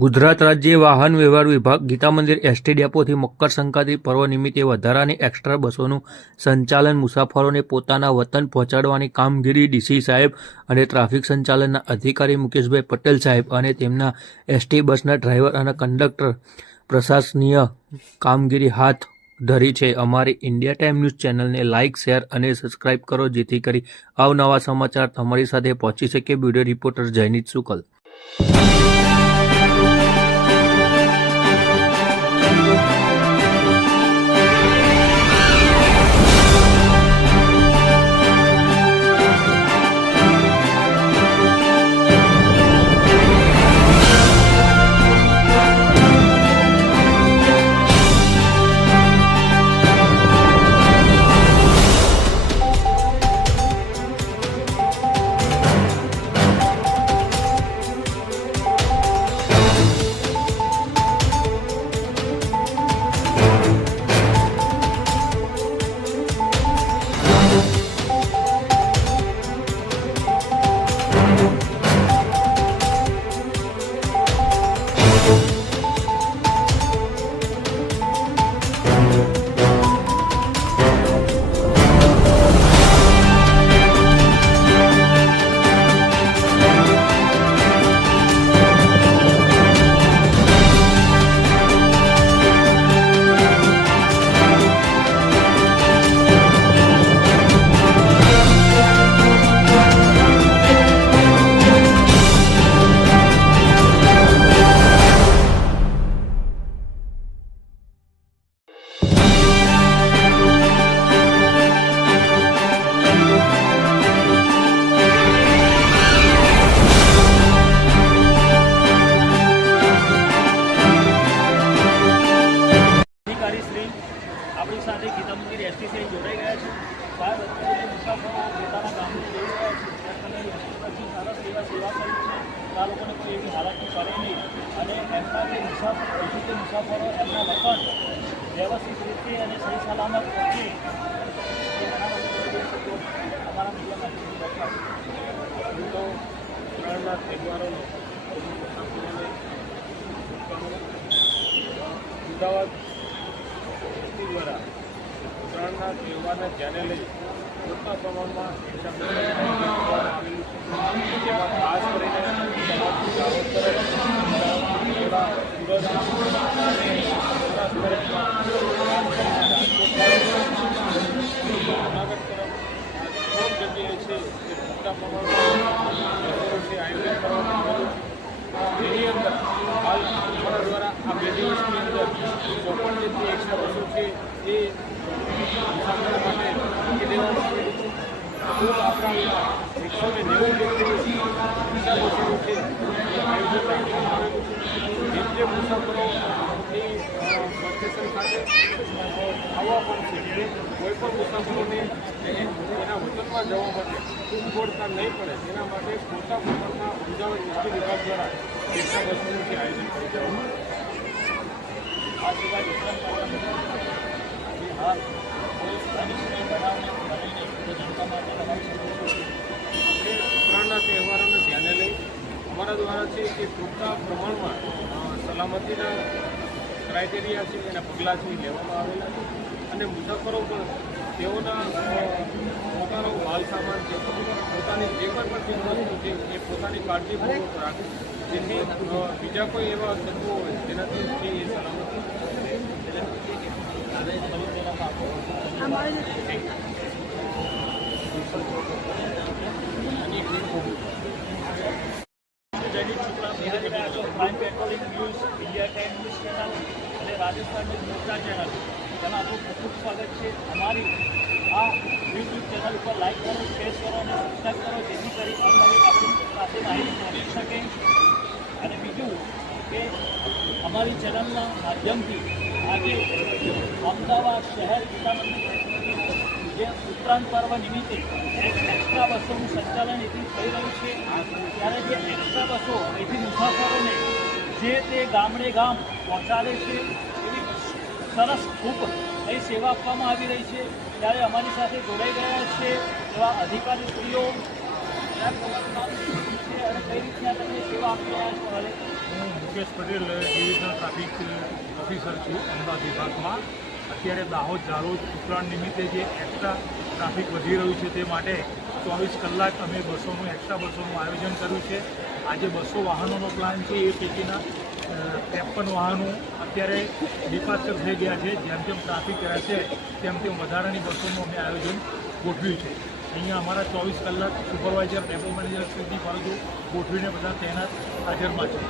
ગુજરાત રાજ્ય વાહન વ્યવહાર વિભાગ ગીતા મંદિર એસટી ડેપોથી મકર સંક્રાંતિ પર્વ નિમિત્તે વધારાની એક્સ્ટ્રા બસોનું સંચાલન મુસાફરોને પોતાના વતન પહોંચાડવાની કામગીરી ડીસી સાહેબ અને ટ્રાફિક સંચાલનના અધિકારી મુકેશભાઈ પટેલ સાહેબ અને તેમના એસટી બસના ડ્રાઈવર અને કંડક્ટર પ્રશાસનીય કામગીરી હાથ ધરી છે। અમારી ઇન્ડિયા ટાઈમ ન્યૂઝ ચેનલને લાઇક, શેર અને સબસ્ક્રાઇબ કરો, જેથી કરી અવનવા સમાચાર તમારી સાથે પહોંચી શકે। Bureau reporter જયનીત Shukla. આપણી સાથે ગીતા મંદિર એસટી થી જોડાઈ ગયા છે। સાહેબ અત્યારે મુસાફરો પોતાના ગામને જઈ રહ્યા છે, ત્યાં તમે સારા સેવા કરી છે, આ લોકોને કોઈ એવી હાલતની કરે નહીં અને એમના જે મુસાફરો એમના વતન વ્યવસ્થિત રીતે અને સહી સલામત પહોંચે અમારા મીડિયામાં તો ઉત્તરાયણના તહેવારોનો મુસાફરોને અમદાવાદ દ્વારા ઉત્તરાયણના તહેવારને ધ્યાને લઈ મોટા પ્રમાણમાં આવેલું છે, જેમાં ખાસ કરીને જગ્યાએ છે એ મોટા પ્રમાણમાં આયોજન કરવામાં આવેલું છે। એની અંદર હાલ અમારા દ્વારા આ 2 દિવસની અંદર 54 જેટલી એક્સ્ટ્રા બસો છે એ મુસાફરો માટે મૂકી દેવામાં આવેલી છે। કુલ આપણા 190 જેટલી એક્સ્ટ્રા બસો છે એ આયોજન રાખવામાં આવેલું છે। જે મુસાફરોની સ્ટેશન ખાતે આવવા પડશે, કોઈ પણ મુસાફરોને એના વતનમાં જવા માટે ઉગવડતા નહીં પડે તેના માટે મોટા પ્રમાણમાં અમદાવાદ એસટી વિભાગ દ્વારા એક્સ્ટ્રા બસોનું આયોજન કરી દેવામાં આ સિવાય હાલ ઉત્તરાયણના તહેવારોને ધ્યાને લઈ અમારા દ્વારા છે કે પૂરતા પ્રમાણમાં સલામતીના ક્રાઇટેરિયા છે એના પગલાં છે લેવામાં આવેલા છે અને મુસાફરો પણ તેઓના પોતાનો માલ સામાન છે, પોતાની જે પણ વસ્તુ છે એ પોતાની કાળજીપૂર્વક રાખે, જેથી બીજા કોઈ એવા તત્વો હોય જેનાથી એ સલામતી Jaydeep Shukla, crime patrolling news, India time news channel અને રાજસ્થાન ન્યૂઝ મોટા ચેનલ, તેમાં આપણું ખૂબ સ્વાગત છે। અમારી આ યુટ્યુબ ચેનલ ઉપર લાઇક કરો, શેર કરો અને સબસ્ક્રાઈબ કરો, જેથી કરી અમારી આપણી પાસે માહિતી પહોંચી શકે। અને બીજું કે અમારી ચેનલના માધ્યમથી આજે અમદાવાદ શહેર ગીતા મંદિર જે ઉત્તરાયણ પર્વ નિમિત્તે એક્સ્ટ્રા બસોનું સંચાલન અહીંથી થઈ રહ્યું છે, ત્યારે જે એક્સ્ટ્રા બસો અહીંથી મુસાફરોને જે તે ગામડે ગામ પહોંચાડે છે, એવી સરસ ખૂબ અહીં સેવા આપવામાં આવી રહી છે। ત્યારે અમારી સાથે જોડાઈ ગયા છે એવા અધિકારીશ્રીઓ અને કઈ રીતના તમને સેવા આપી રહ્યા છો? હું Mukesh Patel divisional traffic officer છું અમદાવાદ વિભાગમાં. અત્યારે દાહોદ ઝાલોદ ઉત્તરાયણ નિમિત્તે જે એક્સ્ટ્રા ટ્રાફિક વધી રહ્યું છે તે માટે 24 કલાક અમે એક્સ્ટ્રા બસોનું આયોજન કર્યું છે. આજે 200 વાહનોનો પ્લાન છે. એ પૈકીના 53 વાહનો અત્યારે ડિપાર્ચર થઈ ગયા છે. જેમ જેમ ટ્રાફિક રહેશે તેમ વધારાની બસોનું અમે આયોજન ગોઠવ્યું છે. અહીંયા અમારા 24 કલાક સુપરવાઇઝર ડેપો મેનેજર સુધી ફરજો ગોઠવીને બધા તૈનાત હાજરમાં છે.